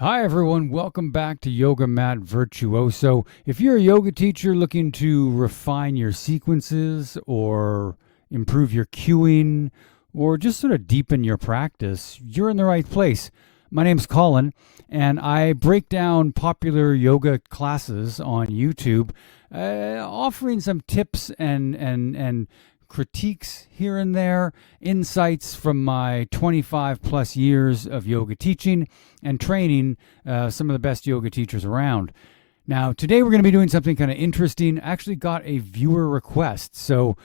Hi, everyone. Welcome back to Yoga Mat Virtuoso. If you're a yoga teacher looking to refine your sequences or improve your cueing or just sort of deepen your practice, you're in the right place. My name's Colin, and I break down popular yoga classes on YouTube, offering some tips and critiques here and there, insights from my 25 plus years of yoga teaching and training some of the best yoga teachers around. Now, today we're going to be doing something kind of interesting. I actually got a viewer request. So,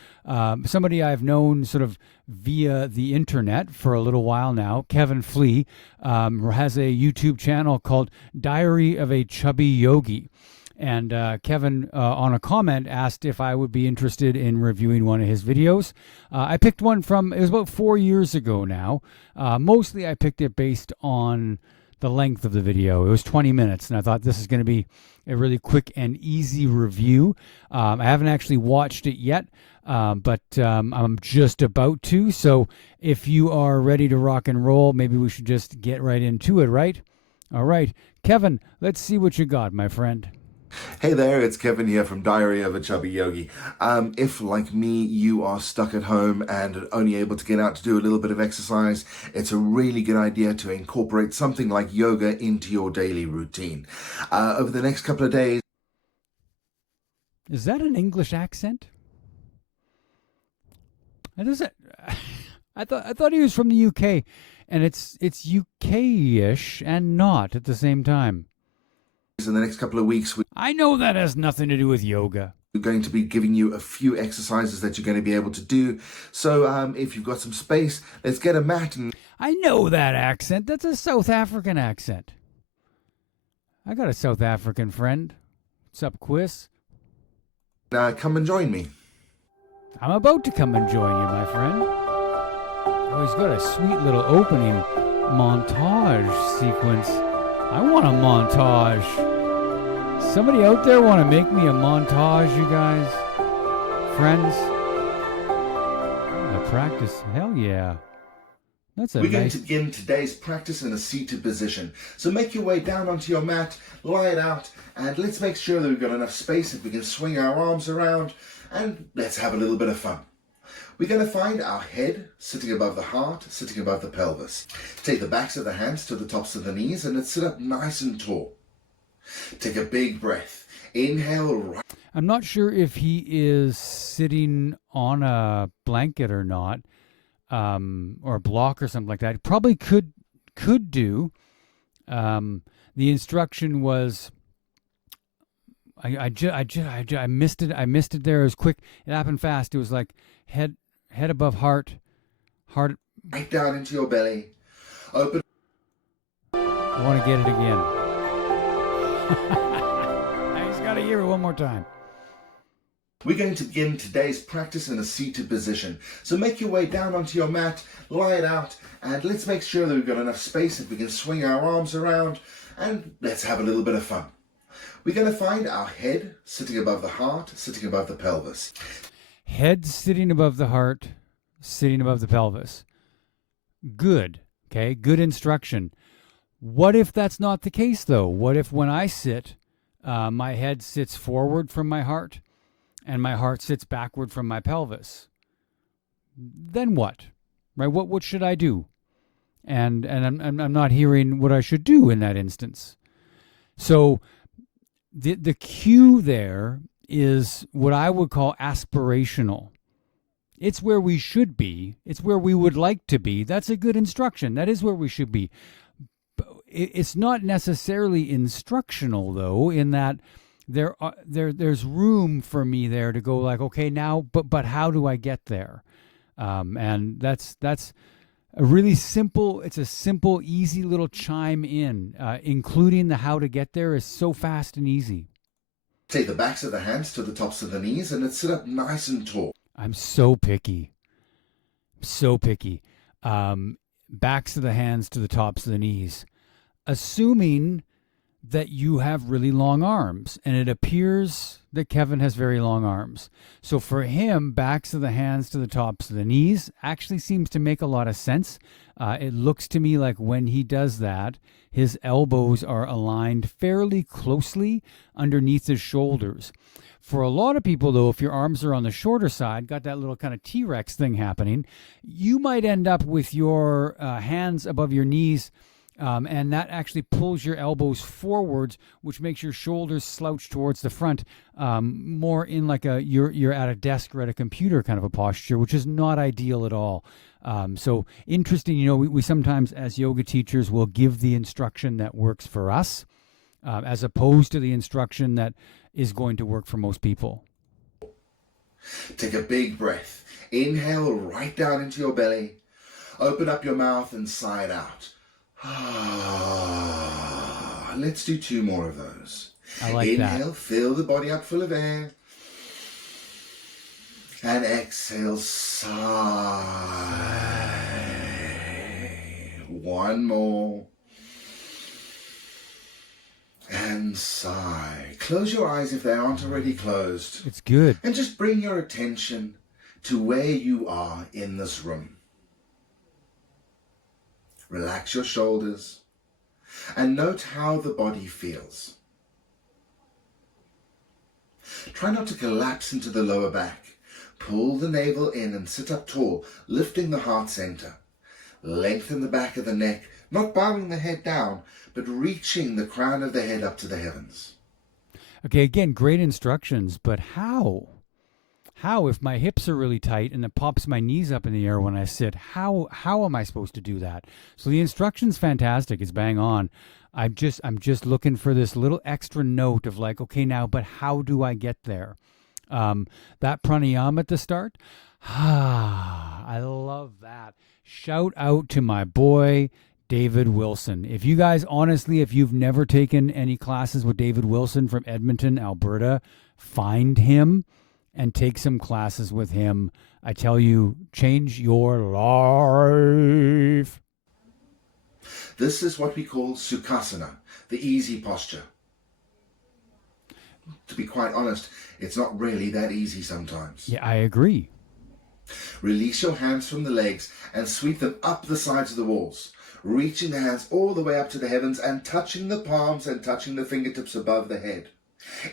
somebody I've known sort of via the internet for a little while now, Kevin Flea, has a YouTube channel called Diary of a Chubby Yogi. And Kevin, on a comment, asked if I would be interested in reviewing one of his videos. I picked one from, it was about 4 years ago now. Mostly I picked it based on the length of the video. It was 20 minutes, and I thought this is going to be a really quick and easy review. I haven't actually watched it yet, but I'm just about to. So if you are ready to rock and roll, maybe we should just get right into it, right? All right. Kevin, let's see what you got, my friend. Hey there, it's Kevin here from Diary of a Chubby Yogi. If, like me, you are stuck at home and only able to get out to do a little bit of exercise, it's a really good idea to incorporate something like yoga into your daily routine. Over the next couple of days, Is that an English accent? That doesn't. I thought he was from the UK, and it's UK-ish and not at the same time. in the next couple of weeks, I know that has nothing to do with yoga. we're going to be giving you a few exercises that you're going to be able to do. So if you've got some space, let's get a mat and I know that accent. That's a South African accent. I got a South African friend. What's up, Quiz? come and join me. I'm about to come and join you, my friend. Oh, he's got a sweet little opening montage sequence. I want a montage. Somebody out there want to make me a montage, you guys? Friends? A practice? Hell yeah. That's a We're going nice... to begin today's practice in a seated position. So make your way down onto your mat, lie it out, and let's make sure that we've got enough space that we can swing our arms around, and let's have a little bit of fun. We're going to find our head sitting above the heart, sitting above the pelvis. Take the backs of the hands to the tops of the knees, and let's sit up nice and tall. Take a big breath. Inhale right. I'm not sure if he is sitting on a blanket or not, or a block or something like that. Probably could do. The instruction was I missed it. I missed it there. It was quick. It happened fast. It was like head above heart, heart. Right down into your belly. Open. I want to get it again. I just got to hear it one more time. We're going to begin today's practice in a seated position. So make your way down onto your mat, lie it out, and let's make sure that we've got enough space that we can swing our arms around, and let's have a little bit of fun. We're going to find our head sitting above the heart, sitting above the pelvis. Head sitting above the heart, sitting above the pelvis. Good. Okay, good instruction. What if that's not the case, though? What if when I sit, my head sits forward from my heart and my heart sits backward from my pelvis? Then what? Right? What should I do? And I'm not hearing what I should do in that instance. So the cue there is what I would call aspirational. It's where we should be. It's where we would like to be. That's a good instruction. That is where we should be. It's not necessarily instructional, though, in that there's room for me there to go like, okay, now, but how do I get there? And that's a really simple. It's a simple, easy little chime in. Including the how to get there is so fast and easy. Take the backs of the hands to the tops of the knees, and let's sit up nice and tall. I'm so picky. So picky. Backs of the hands to the tops of the knees. Assuming that you have really long arms, and it appears that Kevin has very long arms. So for him, backs of the hands to the tops of the knees actually seems to make a lot of sense. It looks to me like when he does that, his elbows are aligned fairly closely underneath his shoulders. For a lot of people, though, if your arms are on the shorter side, got that little kind of T-Rex thing happening, you might end up with your hands above your knees, and that actually pulls your elbows forwards, which makes your shoulders slouch towards the front, more in like you're at a desk or at a computer kind of a posture, which is not ideal at all. So interesting, we sometimes as yoga teachers will give the instruction that works for us, as opposed to the instruction that is going to work for most people. Take a big breath. Inhale right down into your belly. Open up your mouth and sigh it out. Let's do 2 more of those. I like Inhale, that. fill the body up full of air. And exhale, sigh. 1 more. And sigh. Close your eyes if they aren't already closed. It's good. And just bring your attention to where you are in this room. Relax your shoulders and note how the body feels. Try not to collapse into the lower back. Pull the navel in and sit up tall, lifting the heart center. Lengthen the back of the neck, not bowing the head down, but reaching the crown of the head up to the heavens. Okay, again, great instructions, but how? How, if my hips are really tight and it pops my knees up in the air when I sit, how am I supposed to do that? So the instruction's fantastic. It's bang on. I'm just looking for this little extra note of like, okay, now, but how do I get there? That pranayama at the start, I love that. Shout out to my boy, David Wilson. If you guys, honestly, if you've never taken any classes with David Wilson from Edmonton, Alberta, find him and take some classes with him. I tell you, change your life. This is what we call Sukhasana, the easy posture. To be quite honest, it's not really that easy sometimes. Yeah, I agree. Release your hands from the legs and sweep them up the sides of the walls, reaching the hands all the way up to the heavens and touching the palms and touching the fingertips above the head.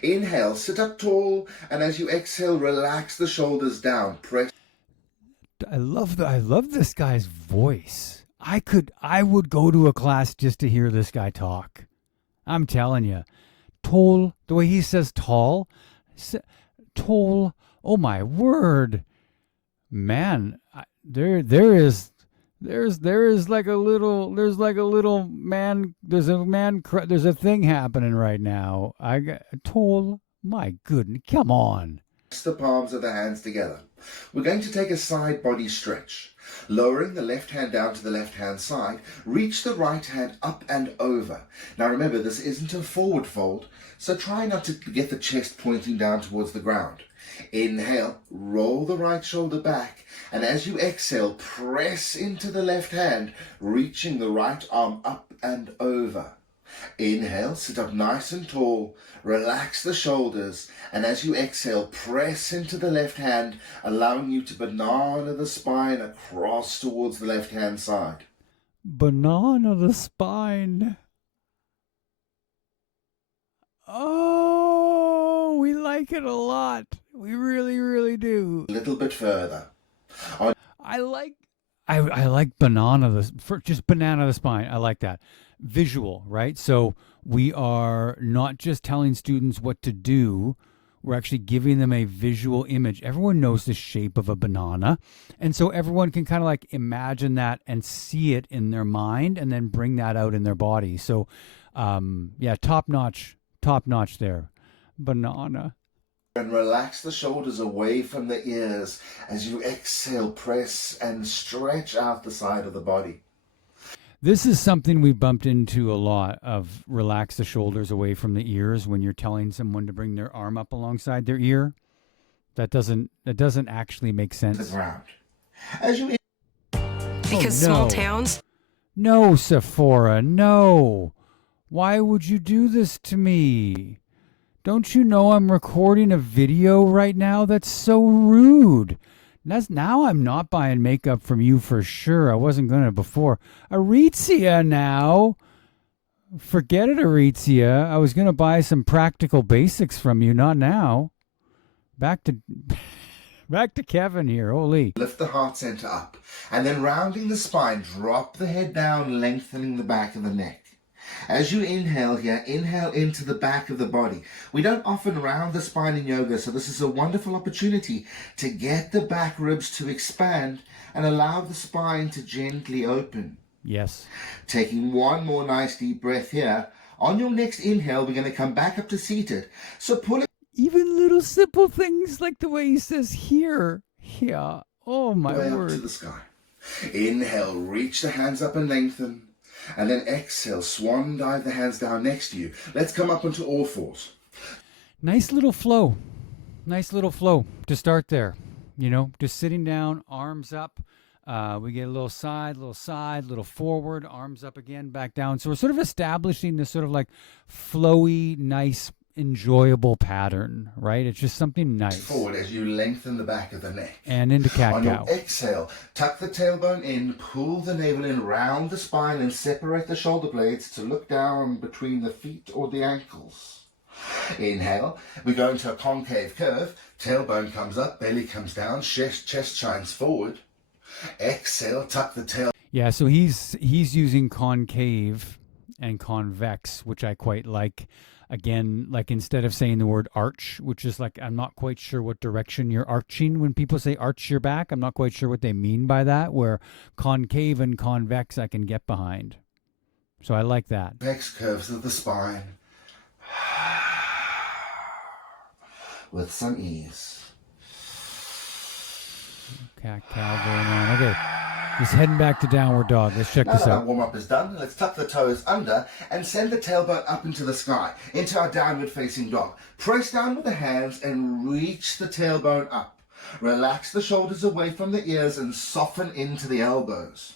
Inhale, sit up tall, and as you exhale, relax the shoulders down. Press. I love this guy's voice. I would go to a class just to hear this guy talk. I'm telling you. Tall, the way he says tall, tall. Oh my word. Man, there's like a little man, there's a thing happening right now. I got tall. My goodness, come on. The palms of the hands together. We're going to take a side body stretch. Lowering the left hand down to the left hand side, reach the right hand up and over. Now remember, this isn't a forward fold, so try not to get the chest pointing down towards the ground. Inhale, roll the right shoulder back, and as you exhale, press into the left hand, reaching the right arm up and over. Inhale, sit up nice and tall, relax the shoulders, and as you exhale, press into the left hand, allowing you to banana the spine across towards the left hand side. Banana the spine. Oh, we like it a lot. We really, really do. A little bit further. I like just banana the spine. I like that. Visual, right? So we are not just telling students what to do, we're actually giving them a visual image. Everyone knows the shape of a banana, and so everyone can kind of like imagine that and see it in their mind and then bring that out in their body. So yeah, top notch there. Banana. And relax the shoulders away from the ears. As you exhale, press and stretch out the side of the body. This is something we bumped into a lot of relax the shoulders away from the ears when you're telling someone to bring their arm up alongside their ear. That doesn't actually make sense. The ground. As you Because small towns. No, Sephora, no. Why would you do this to me? Don't you know I'm recording a video right now? That's so rude. Now I'm not buying makeup from you for sure. I wasn't going to before. Aritzia now. Forget it, Aritzia. I was going to buy some practical basics from you. Not now. Back to back to Kevin here. Holy. Lift the heart center up, and then rounding the spine, drop the head down, lengthening the back of the neck. As you inhale here, inhale into the back of the body. We don't often round the spine in yoga, so this is a wonderful opportunity to get the back ribs to expand and allow the spine to gently open. Yes. Taking one more nice deep breath here. On your next inhale, we're going to come back up to seated. So pull it Even little simple things like the way he says here. Yeah. Oh, my way up word. to the sky. Inhale, reach the hands up and lengthen. And then exhale, swan dive the hands down next to you. Let's come up onto all fours. Nice little flow. Nice little flow to start there. You know, just sitting down, arms up. We get a little side, little forward, arms up again, back down. So we're sort of establishing this sort of like flowy, nice, enjoyable pattern, right? It's just something nice. Forward as you lengthen the back of the neck. And into On cat-cow. your exhale, tuck the tailbone in, pull the navel in, round the spine, and separate the shoulder blades to look down between the feet or the ankles. Inhale, we go into a concave curve. Tailbone comes up, belly comes down, chest shines forward. Exhale, tuck the tail. Yeah, so he's using concave and convex, which I quite like. Again, like instead of saying the word arch, which is like, I'm not quite sure what direction you're arching. When people say arch your back, I'm not quite sure what they mean by that, where concave and convex I can get behind. So I like that. Convex curves of the spine. With some ease. Cat-cow going on. Okay, he's heading back to downward dog. Let's check Now this that our out. warm-up is done, let's tuck the toes under and send the tailbone up into the sky, into our downward facing dog. Press down with the hands and reach the tailbone up. Relax the shoulders away from the ears and soften into the elbows.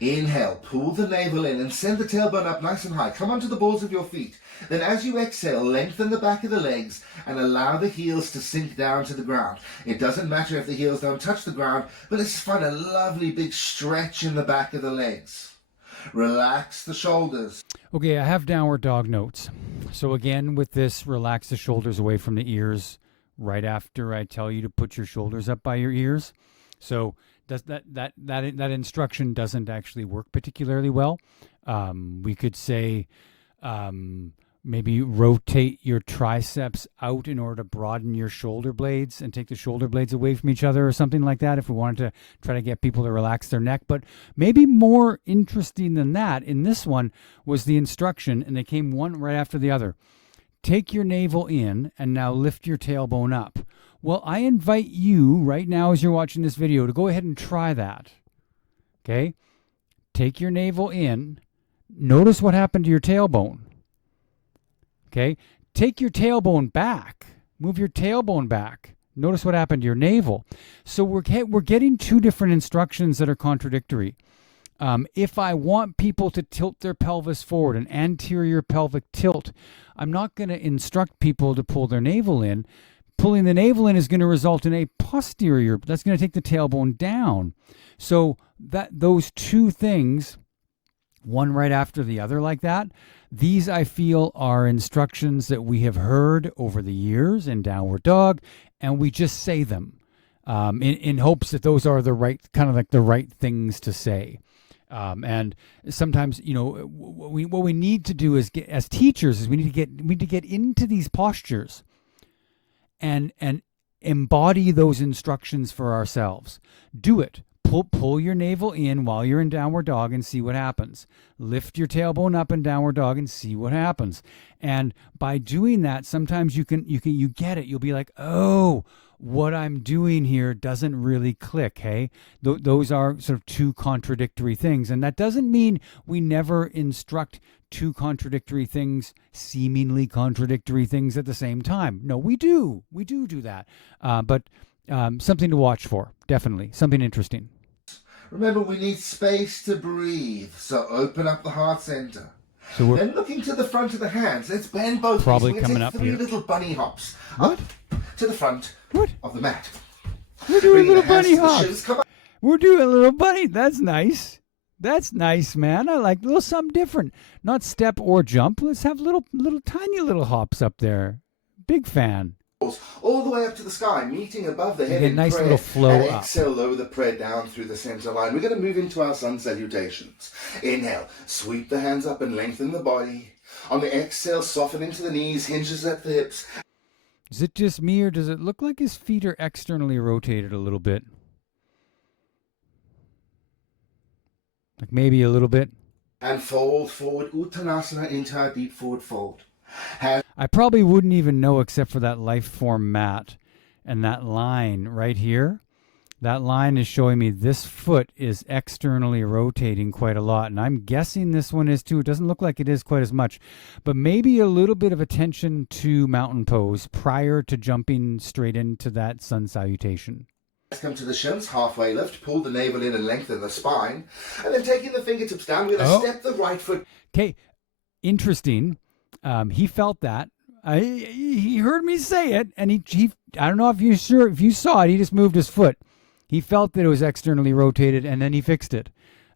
Inhale, pull the navel in and send the tailbone up nice and high. Come onto the balls of your feet. Then as you exhale, lengthen the back of the legs and allow the heels to sink down to the ground. It doesn't matter if the heels don't touch the ground, but let's find a lovely big stretch in the back of the legs. Relax the shoulders. Okay, I have downward dog notes. So again, with this, relax the shoulders away from the ears right after I tell you to put your shoulders up by your ears. So that instruction doesn't actually work particularly well. We could say maybe rotate your triceps out in order to broaden your shoulder blades and take the shoulder blades away from each other or something like that if we wanted to try to get people to relax their neck. But maybe more interesting than that in this one was the instruction, and they came one right after the other. Take your navel in and now lift your tailbone up. Well, I invite you right now as you're watching this video to go ahead and try that. Okay? Take your navel in. Notice what happened to your tailbone. Okay? Take your tailbone back. Move your tailbone back. Notice what happened to your navel. So we're getting two different instructions that are contradictory. If I want people to tilt their pelvis forward, an anterior pelvic tilt, I'm not going to instruct people to pull their navel in. Pulling the navel in is going to result in a posterior. That's going to take the tailbone down. So those two things, one right after the other like that, these I feel are instructions that we have heard over the years in downward dog, and we just say them in hopes that those are the right, kind of like the right things to say. And sometimes, you know, what we need to do is as teachers is we need to get into these postures and embody those instructions for ourselves. Do it. Pull your navel in while you're in downward dog and see what happens. Lift your tailbone up in downward dog and see what happens. And by doing that, sometimes you get it. You'll be like, oh, what I'm doing here doesn't really click, hey? Those are sort of two contradictory things. And that doesn't mean we never instruct two contradictory things, seemingly contradictory things at the same time. No, we do. We do that. But something to watch for, definitely. Something interesting. Remember, we need space to breathe, so open up the heart center. So Then looking to the front of the hands, let's bend both Probably knees. We're coming gonna up take three here. little bunny hops. What? Up to the front What? of the mat. We're doing Bring the little hands bunny to the hops. shins. Come up. We're doing a little bunny. That's nice. That's nice, man. I like a little something different. Not step or jump. Let's have little tiny little hops up there. Big fan. All the way up to the sky, meeting above the head get a in nice prayer, little flow and up. exhale, lower the prayer down through the center line. We're going to move into our sun salutations. Inhale, sweep the hands up and lengthen the body. On the exhale, soften into the knees, hinges at the hips. Is it just me, or does it look like his feet are externally rotated a little bit? Like maybe a little bit. And fold forward, Uttanasana, into our deep forward fold. I probably wouldn't even know except for that life form mat and that line right here. That line is showing me this foot is externally rotating quite a lot, and I'm guessing this one is too. It doesn't look like it is quite as much, but maybe a little bit of attention to mountain pose prior to jumping straight into that sun salutation. Come to the shins, halfway lift, pull the navel in and lengthen the spine, and then taking the fingertips down, we're going to step the right foot. Okay, interesting. He felt that. He heard me say it, and he I don't know if you saw it. He just moved his foot. He felt that it was externally rotated, and then he fixed it.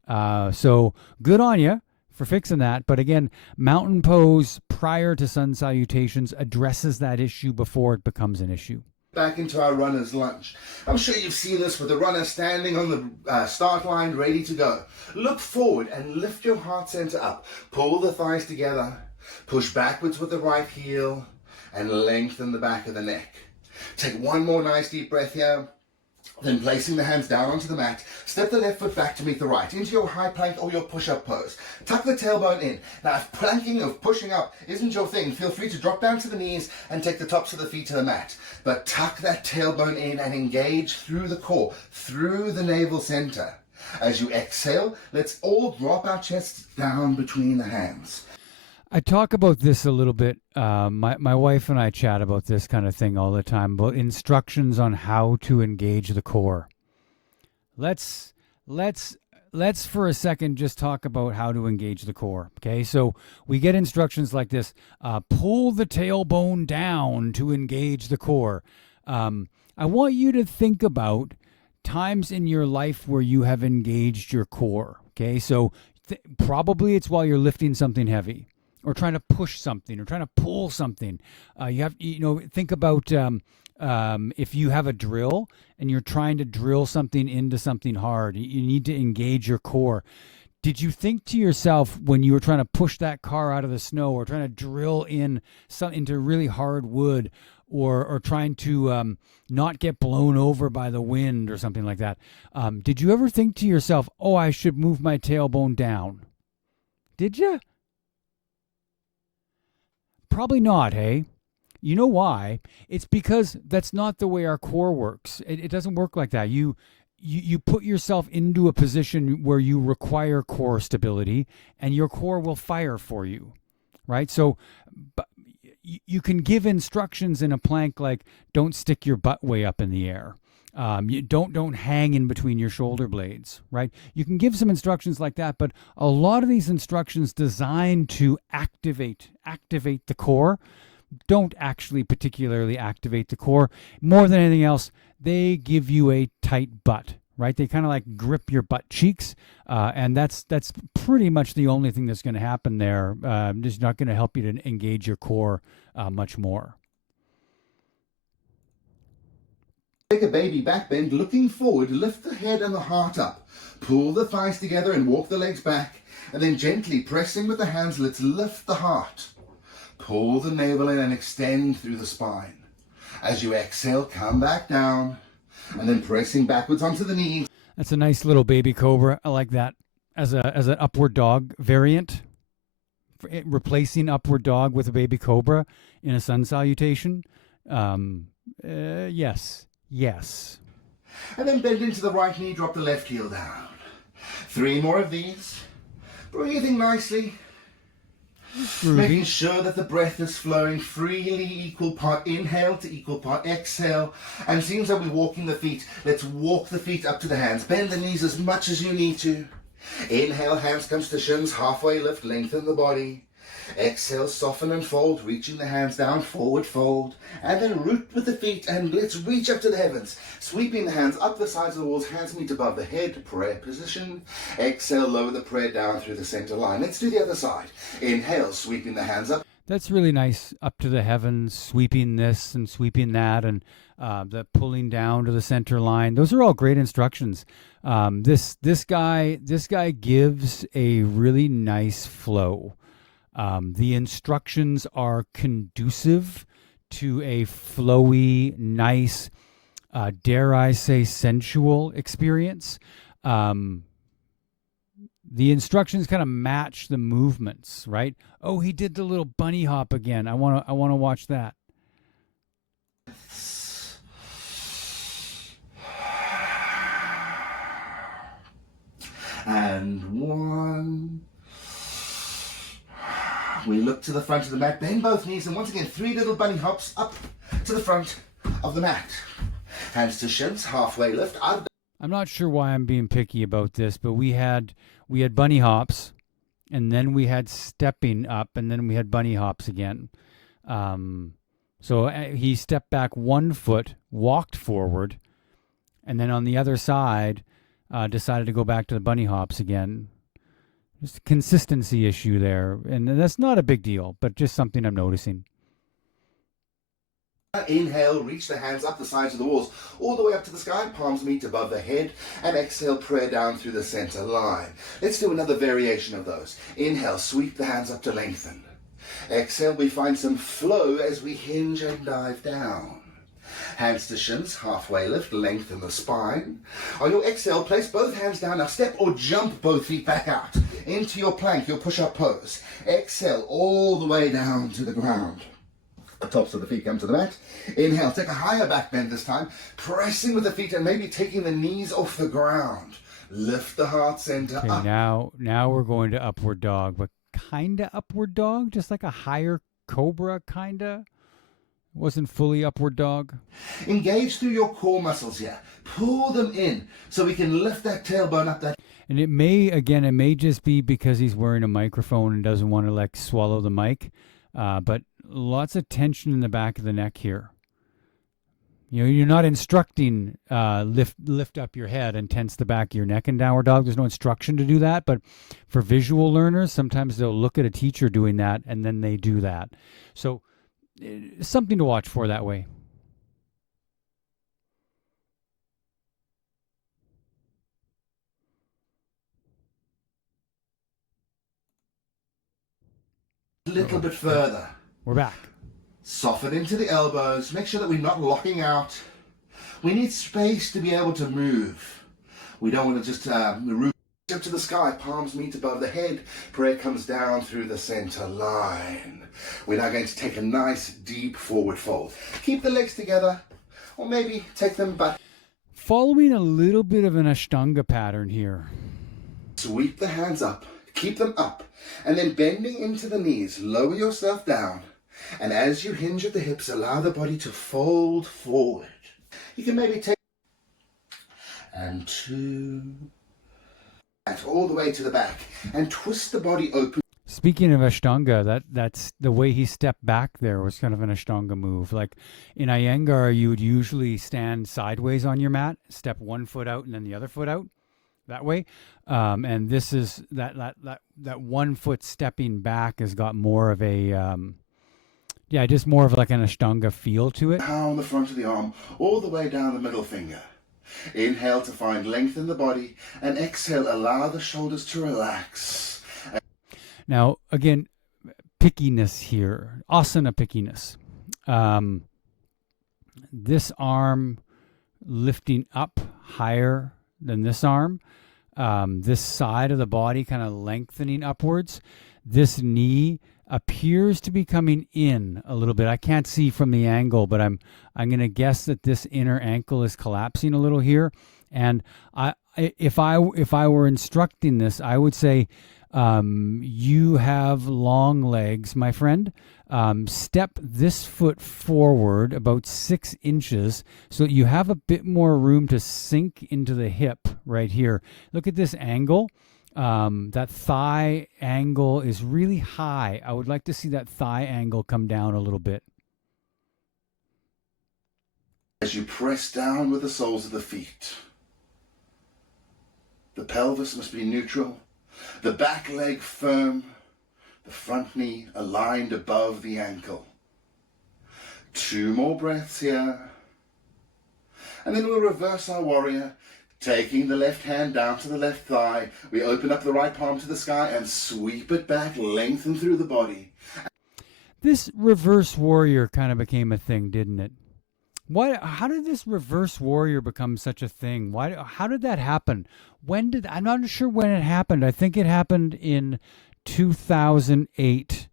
So good on you for fixing that. But again, mountain pose prior to sun salutations addresses that issue before it becomes an issue. Back into our runner's lunge. I'm sure you've seen this with the runner standing on the start line, ready to go. Look forward and lift your heart center up. Pull the thighs together. Push backwards with the right heel and lengthen the back of the neck. Take one more nice deep breath here. Then placing the hands down onto the mat, step the left foot back to meet the right into your high plank or your push-up pose. Tuck the tailbone in. Now, if planking or pushing up isn't your thing, feel free to drop down to the knees and take the tops of the feet to the mat. But tuck that tailbone in and engage through the core, through the navel center. As you exhale, let's all drop our chests down between the hands. I talk about this a little bit. My wife and I chat about this kind of thing all the time, about instructions on how to engage the core. Let's for a second just talk about how to engage the core. Okay, so we get instructions like this: pull the tailbone down to engage the core. I want you to think about times in your life where you have engaged your core. Okay, so probably it's while you're lifting something heavy, or trying to push something, or trying to pull something. Think about if you have a drill and you're trying to drill something into something hard, you need to engage your core. Did you think to yourself when you were trying to push that car out of the snow, or trying to drill in into really hard wood, or trying to not get blown over by the wind or something like that, did you ever think to yourself, oh, I should move my tailbone down? Did you? Probably not, hey? You know why? It's because that's not the way our core works. It doesn't work like that. You put yourself into a position where you require core stability, and your core will fire for you, right? So you can give instructions in a plank like, don't stick your butt way up in the air. You don't hang in between your shoulder blades, right? You can give some instructions like that, but a lot of these instructions designed to activate the core don't actually particularly activate the core. More than anything else, they give you a tight butt, right? They kind of like grip your butt cheeks, and that's pretty much the only thing that's going to happen there. It's not going to help you to engage your core much more. Take a baby back bend, looking forward, lift the head and the heart up. Pull the thighs together and walk the legs back. And then gently pressing with the hands, let's lift the heart. Pull the navel in and extend through the spine. As you exhale, come back down. And then pressing backwards onto the knees. That's a nice little baby cobra. I like that as an upward dog variant. Replacing upward dog with a baby cobra in a sun salutation. Yes. Yes. And then bend into the right knee, drop the left heel down. 3 more of these. Breathing nicely. Making sure that the breath is flowing freely, equal part inhale to equal part exhale. And seems like we're walking the feet. Let's walk the feet up to the hands. Bend the knees as much as you need to. Inhale, hands comes to shins, halfway lift, lengthen the body. Exhale, soften and fold, reaching the hands down, forward fold, and then root with the feet, and let's reach up to the heavens. Sweeping the hands up the sides of the walls, hands meet above the head, prayer position. Exhale, lower the prayer down through the center line. Let's do the other side. Inhale, sweeping the hands up. That's really nice. Up to the heavens, sweeping this and sweeping that, and the pulling down to the center line. Those are all great instructions. This guy gives a really nice flow. The instructions are conducive to a flowy, nice, dare I say, sensual experience. The instructions kind of match the movements, right? Oh, he did the little bunny hop again. I want to watch that. And one. We look to the front of the mat, bend both knees, and once again, 3 little bunny hops up to the front of the mat. Hands to shins, halfway lift. I'm not sure why I'm being picky about this, but we had bunny hops, and then we had stepping up, and then we had bunny hops again. So he stepped back 1 foot, walked forward, and then on the other side decided to go back to the bunny hops again. Just a consistency issue there, and that's not a big deal, but just something I'm noticing. Inhale, reach the hands up the sides of the walls, all the way up to the sky, palms meet above the head, and exhale, prayer down through the center line. Let's do another variation of those. Inhale, sweep the hands up to lengthen. Exhale, we find some flow as we hinge and dive down. Hands to shins, halfway lift, lengthen the spine. On your exhale, place both hands down. Now step or jump both feet back out into your plank, your push-up pose. Exhale all the way down to the ground. The tops of the feet come to the mat. Inhale, take a higher back bend this time, pressing with the feet and maybe taking the knees off the ground. Lift the heart center up. Now we're going to upward dog, but kinda upward dog, just like a higher cobra, kinda. Wasn't fully upward dog. Engage through your core muscles here. Pull them in so we can lift that tailbone up. And it may just be because he's wearing a microphone and doesn't want to like swallow the mic. But lots of tension in the back of the neck here. You know, you're not instructing lift up your head and tense the back of your neck in downward dog. There's no instruction to do that. But for visual learners, sometimes they'll look at a teacher doing that and then they do that. So something to watch for that way. A little bit further. We're back. Soften into the elbows. Make sure that we're not locking out. We need space to be able to move. We don't want to just root up to the sky. Palms meet above the head. Prayer comes down through the center line. We're now going to take a nice deep forward fold. Keep the legs together, or maybe take them back. Following a little bit of an Ashtanga pattern here. Sweep the hands up. Keep them up. And then bending into the knees. Lower yourself down. And as you hinge at the hips, allow the body to fold forward. You can maybe take and 2, and all the way to the back, and twist the body open. Speaking of Ashtanga, that's the way he stepped back there was kind of an Ashtanga move. Like in Iyengar, you would usually stand sideways on your mat, step 1 foot out and then the other foot out that way. And this is that 1 foot stepping back has got more of a just more of like an Ashtanga feel to it. Down the front of the arm, all the way down the middle finger. Inhale to find length in the body, and exhale, allow the shoulders to relax. Now, again, pickiness here, asana pickiness. This arm lifting up higher than this arm. This side of the body kind of lengthening upwards. This knee appears to be coming in a little bit. I can't see from the angle, but I'm going to guess that this inner ankle is collapsing a little here. And if I were instructing this, I would say you have long legs, my friend. Step this foot forward about 6 inches so that you have a bit more room to sink into the hip right here. Look at this angle. That thigh angle is really high. I would like to see that thigh angle come down a little bit. As you press down with the soles of the feet, the pelvis must be neutral, the back leg firm, the front knee aligned above the ankle. 2 more breaths here. And then we'll reverse our warrior, taking the left hand down to the left thigh. We open up the right palm to the sky and sweep it back, lengthen through the body. This reverse warrior kind of became a thing, didn't it? How did this reverse warrior become such a thing? How did that happen? I'm not sure when it happened. I think it happened in 2008,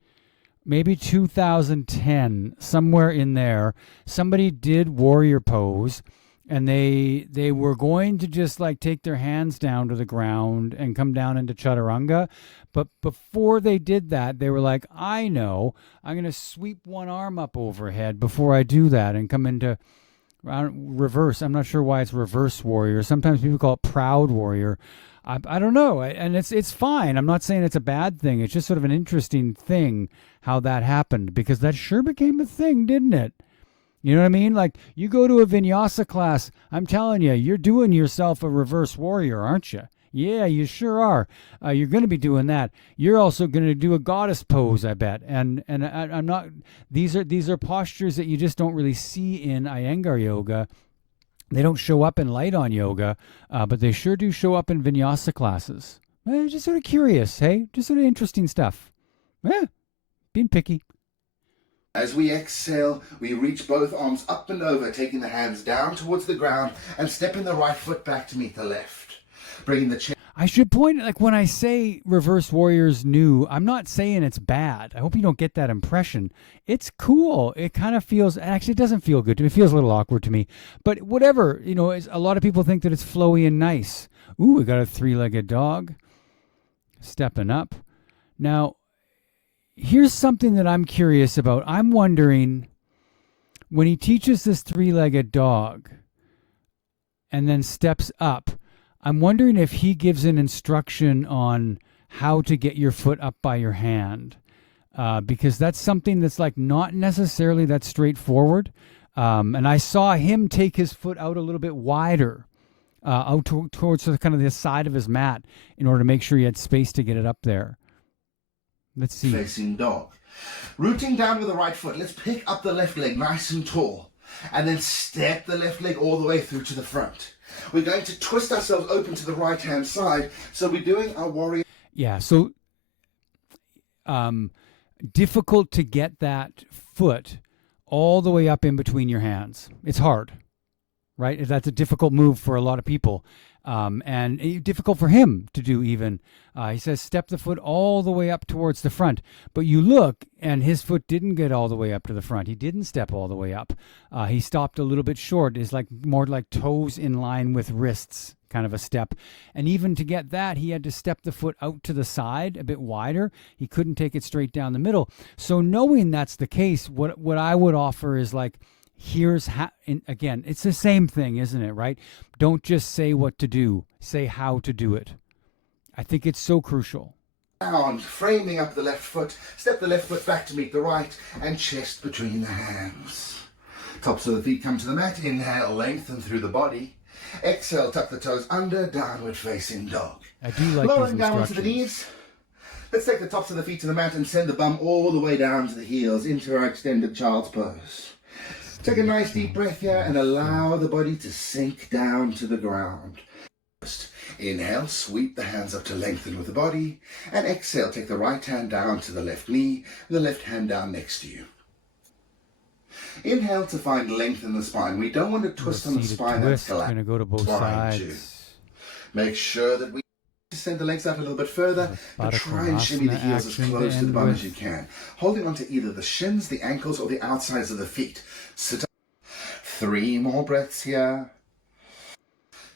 maybe 2010, somewhere in there. Somebody did warrior pose, and they were going to just like take their hands down to the ground and come down into chaturanga. But before they did that, they were like, I know, I'm going to sweep one arm up overhead before I do that and come into reverse. I'm not sure why it's reverse warrior. Sometimes people call it proud warrior. I don't know. And it's fine. I'm not saying it's a bad thing. It's just sort of an interesting thing how that happened, because that sure became a thing, didn't it? You know what I mean? Like, you go to a vinyasa class, I'm telling you, you're doing yourself a reverse warrior, aren't you? Yeah, you sure are. You're going to be doing that. You're also going to do a goddess pose, I bet. And I'm not. These are postures that you just don't really see in Iyengar yoga. They don't show up in light on yoga, but they sure do show up in vinyasa classes. Just sort of curious, hey? Just sort of interesting stuff. Being picky. As we exhale, we reach both arms up and over, taking the hands down towards the ground and stepping the right foot back to meet the left. Bringing the chin. I should point, like, when I say reverse warrior's new, I'm not saying it's bad. I hope you don't get that impression. It's cool. It kind of feels, actually it doesn't feel good to me. It feels a little awkward to me. But whatever, a lot of people think that it's flowy and nice. Ooh, we got a 3-legged dog. Stepping up. Now, here's something that I'm curious about. I'm wondering, when he teaches this 3-legged dog and then steps up, I'm wondering if he gives an instruction on how to get your foot up by your hand, because that's something that's like not necessarily that straightforward. And I saw him take his foot out a little bit wider, towards kind of the side of his mat, in order to make sure he had space to get it up there. Let's see. Facing dog. Rooting down with the right foot. Let's pick up the left leg nice and tall, and then step the left leg all the way through to the front. We're going to twist ourselves open to the right-hand side. So we're doing our warrior. Yeah, so difficult to get that foot all the way up in between your hands. It's hard, right? That's a difficult move for a lot of people. And difficult for him to do even. He says step the foot all the way up towards the front. But you look, and his foot didn't get all the way up to the front. He didn't step all the way up. He stopped a little bit short. It's like more like toes in line with wrists kind of a step. And even to get that, he had to step the foot out to the side a bit wider. He couldn't take it straight down the middle. So knowing that's the case, what I would offer is like, here's how, again, it's the same thing, isn't it, right? Don't just say what to do, say how to do it. I think it's so crucial. Down, framing up the left foot, step the left foot back to meet the right, and chest between the hands. Tops of the feet come to the mat, inhale, lengthen through the body. Exhale, tuck the toes under, downward facing dog. I do like lowering these down onto the knees. Let's take the tops of the feet to the mat and send the bum all the way down to the heels into our extended child's pose. Take a nice deep breath here and allow the body to sink down to the ground. First, inhale, sweep the hands up to lengthen with the body, and exhale, take the right hand down to the left knee, and the left hand down next to you. Inhale to find length in the spine. We don't want to twist on the spine that's collapsed. Going to go to both sides. Make sure that we send the legs out a little bit further, but try and shimmy the heels as close to the bum as you can, holding onto either the shins, the ankles, or the outsides of the feet. Sit up. 3 more breaths here.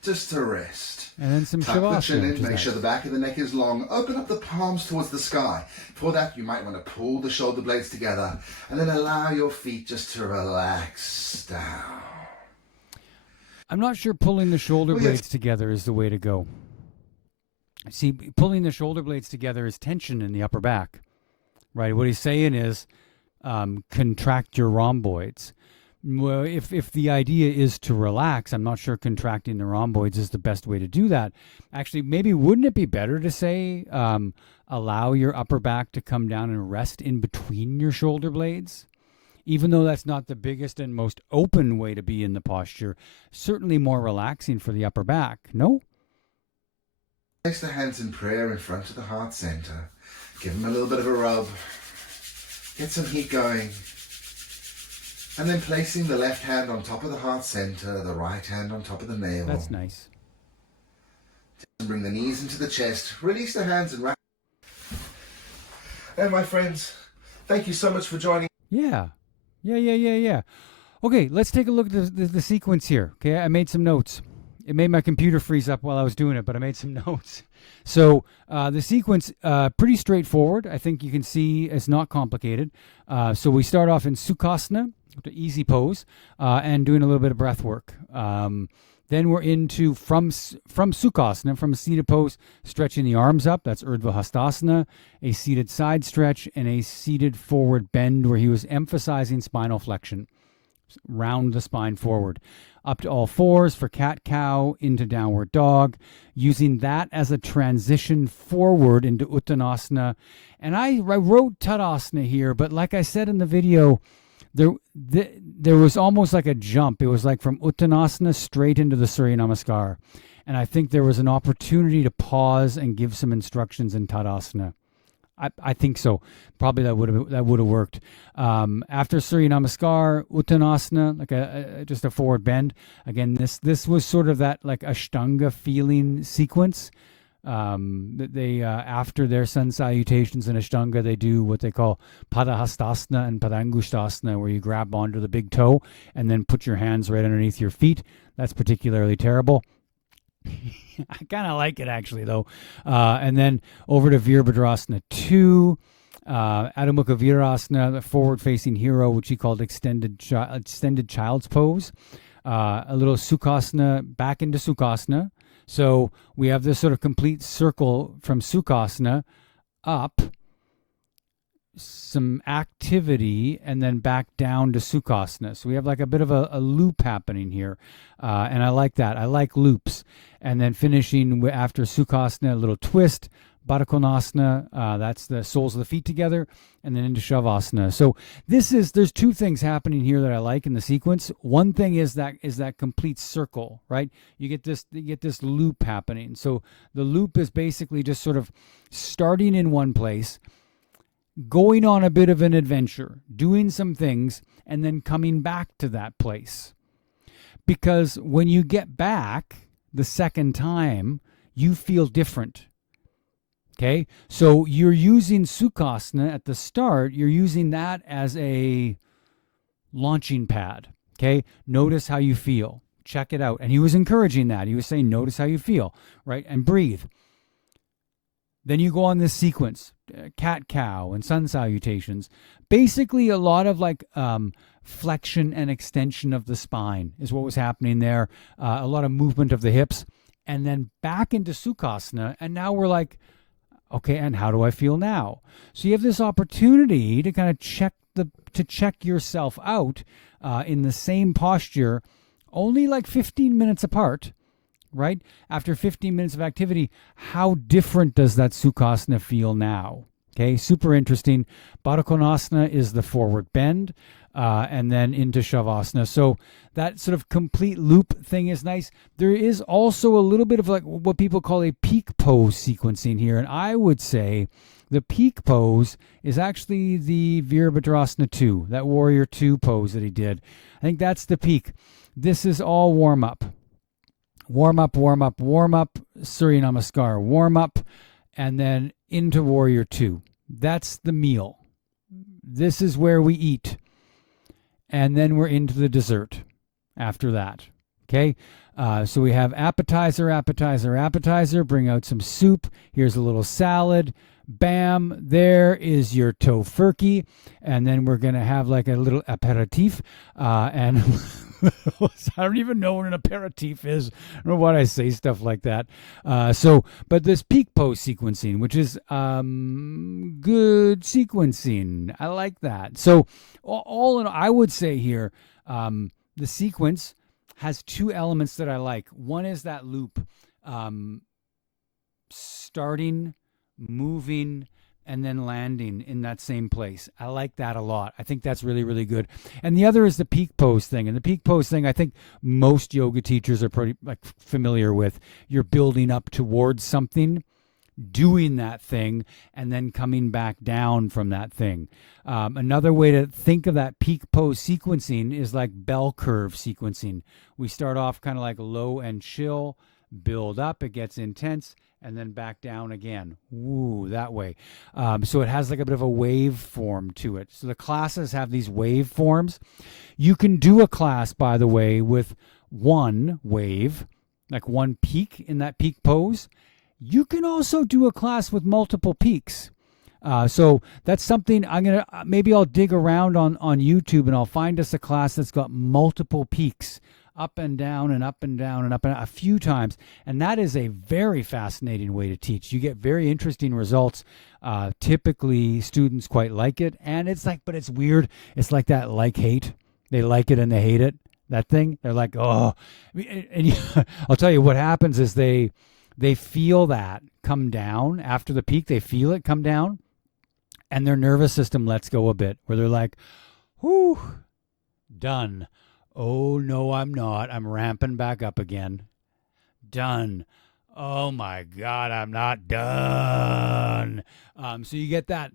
Just to rest. And then some Tuck the chin shavasana. in, make sure the back of the neck is long. Open up the palms towards the sky. For that, you might want to pull the shoulder blades together and then allow your feet just to relax down. I'm not sure pulling the shoulder blades together is the way to go. See, pulling the shoulder blades together is tension in the upper back, right? What he's saying is contract your rhomboids. Well, if the idea is to relax, I'm not sure contracting the rhomboids is the best way to do that. Actually, maybe wouldn't it be better to say allow your upper back to come down and rest in between your shoulder blades? Even though that's not the biggest and most open way to be in the posture, certainly more relaxing for the upper back, no? Place the hands in prayer in front of the heart center. Give them a little bit of a rub. Get some heat going. And then placing the left hand on top of the heart center, the right hand on top of the navel. That's nice. Bring the knees into the chest. Release the hands and wrap. And my friends, thank you so much for joining. Yeah. Okay, let's take a look at the sequence here. Okay, I made some notes. It made my computer freeze up while I was doing it, but I made some notes. So the sequence, pretty straightforward. I think you can see it's not complicated. So we start off in Sukhasana, the easy pose, and doing a little bit of breath work. Then we're into from Sukhasana, from a seated pose, stretching the arms up. That's Urdhva Hastasana, a seated side stretch, and a seated forward bend where he was emphasizing spinal flexion. Round the spine forward. Up to all fours for cat-cow into downward dog, using that as a transition forward into Uttanasana. And I wrote Tadasana here, but like I said in the video, there was almost like a jump. It was like from Uttanasana straight into the Surya Namaskar. And I think there was an opportunity to pause and give some instructions in Tadasana. I think so. Probably that would have worked. After Surya Namaskar, Uttanasana, like just a forward bend. Again, this was sort of that like Ashtanga feeling sequence. That they after their sun salutations in Ashtanga, they do what they call Padahastasana and Padangushtasana, where you grab onto the big toe and then put your hands right underneath your feet. That's particularly terrible. I kind of like it actually though. And then over to Virabhadrasana 2, Adho Mukha Virasana, the forward-facing hero, which he called extended child's pose. A little Sukhasana, back into Sukhasana. So we have this sort of complete circle from Sukhasana up, some activity, and then back down to Sukhasana. So we have like a bit of a loop happening here. And I like that. I like loops. And then finishing after Sukhasana, a little twist, Baddha, that's the soles of the feet together, and then into Shavasana. So there's two things happening here that I like in the sequence. One thing is that complete circle, right? You get this loop happening. So the loop is basically just sort of starting in one place, going on a bit of an adventure, doing some things, and then coming back to that place. Because when you get back the second time, you feel different. Okay, so you're using Sukhasana at the start, you're using that as a launching pad. Okay, notice how you feel. Check it out. And he was encouraging that. He was saying, notice how you feel, right? And breathe. Then you go on this sequence, cat-cow and sun salutations. Basically, a lot of like flexion and extension of the spine is what was happening there. A lot of movement of the hips. And then back into Sukhasana. And now we're like, okay, and how do I feel now? So you have this opportunity to kind of check yourself out in the same posture, only like 15 minutes apart, right? After 15 minutes of activity, how different does that Sukhasana feel now? Okay, super interesting. Baddha Konasana is the forward bend, and then into Shavasana. So that sort of complete loop thing is nice. There is also a little bit of like what people call a peak pose sequencing here. And I would say the peak pose is actually the Virabhadrasana 2, that Warrior 2 pose that he did. I think that's the peak. This is all warm up. Warm up, warm up, warm up, Surya Namaskar, warm up, and then into Warrior 2. That's the meal. This is where we eat. And then we're into the dessert after that. Okay? So we have appetizer, appetizer, appetizer. Bring out some soup. Here's a little salad. Bam, there is your tofurkey. And then we're going to have like a little aperitif. And I don't even know what an aperitif is. I don't know why I say stuff like that. But this peak pose sequencing, which is good sequencing, I like that. So all in all, I would say here, the sequence has two elements that I like. One is that loop, starting, moving, and then landing in that same place. I like that a lot. I think that's really, really good. And the other is the peak pose thing. And the peak pose thing, I think most yoga teachers are pretty familiar with. You're building up towards something, doing that thing, and then coming back down from that thing. Another way to think of that peak pose sequencing is like bell curve sequencing. We start off kind of like low and chill, build up, it gets intense, and then back down again. Ooh, that way. So it has like a bit of a wave form to it. So the classes have these wave forms. You can do a class, by the way, with one wave, like one peak in that peak pose. You can also do a class with multiple peaks. So that's something maybe I'll dig around on YouTube and I'll find us a class that's got multiple peaks, up and down and up and down and up and a few times. And that is a very fascinating way to teach. You get very interesting results. Typically, students quite like it. And it's like, but it's weird. It's like that like-hate. They like it and they hate it. That thing. They're like, oh. And I'll tell you what happens is they feel that come down after the peak. They feel it come down. And their nervous system lets go a bit. Where they're like, whew, done. Oh, no, I'm not. I'm ramping back up again. Done. Oh, my God, I'm not done. So you get that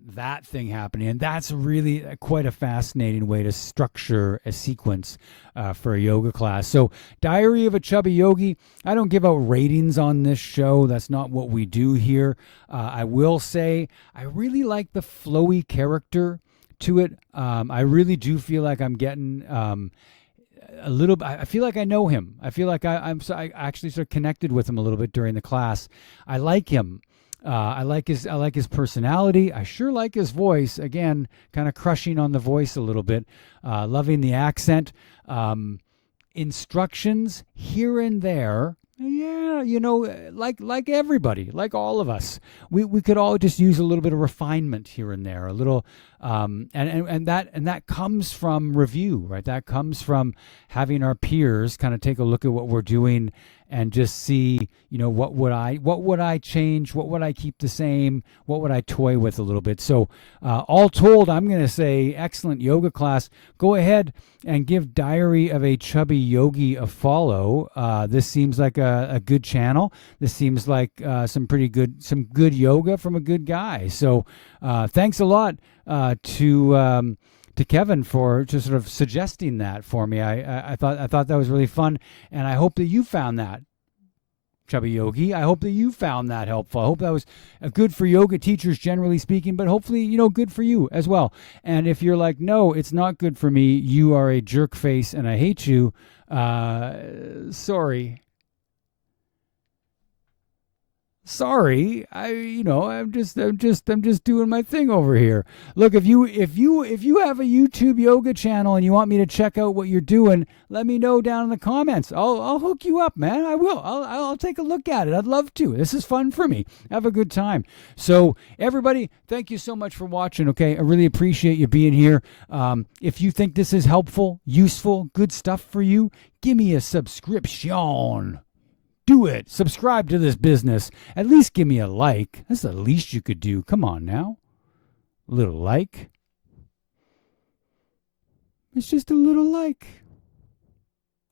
thing happening. And that's really quite a fascinating way to structure a sequence for a yoga class. So Diary of a Chubby Yogi, I don't give out ratings on this show. That's not what we do here. I will say I really like the flowy character to it. I really do feel like I'm getting... a little. I feel like I know him. I feel like I actually sort of connected with him a little bit during the class. I like him. I like his personality. I sure like his voice. Again, kind of crushing on the voice a little bit. Loving the accent. Instructions here and there. Yeah, like everybody, like all of us, we could all just use a little bit of refinement here and there, a little, and that comes from review, right? That comes from having our peers kind of take a look at what we're doing and just see, what would I change? What would I keep the same? What would I toy with a little bit? So, all told, I'm going to say excellent yoga class. Go ahead and give Diary of a Chubby Yogi a follow. This seems like a good channel. This seems like some good yoga from a good guy. So, thanks a lot to Kevin for just sort of suggesting that for me. I thought that was really fun, and I hope that you found that, Chubby Yogi. I hope that you found that helpful. I hope that was good for yoga teachers generally speaking, but hopefully, good for you as well. And if you're like, no, it's not good for me, you are a jerk face and I hate you, sorry. Sorry, I'm just doing my thing over here. Look, if you have a YouTube yoga channel and you want me to check out what you're doing, let me know down in the comments. I'll hook you up, man. I will. I'll take a look at it. I'd love to. This is fun for me. Have a good time. So everybody, thank you so much for watching. Okay, I really appreciate you being here. If you think this is helpful, useful, good stuff for you, give me a subscription. Do it. Subscribe to this business. At least give me a like. That's the least you could do. Come on now. A little like. It's just a little like.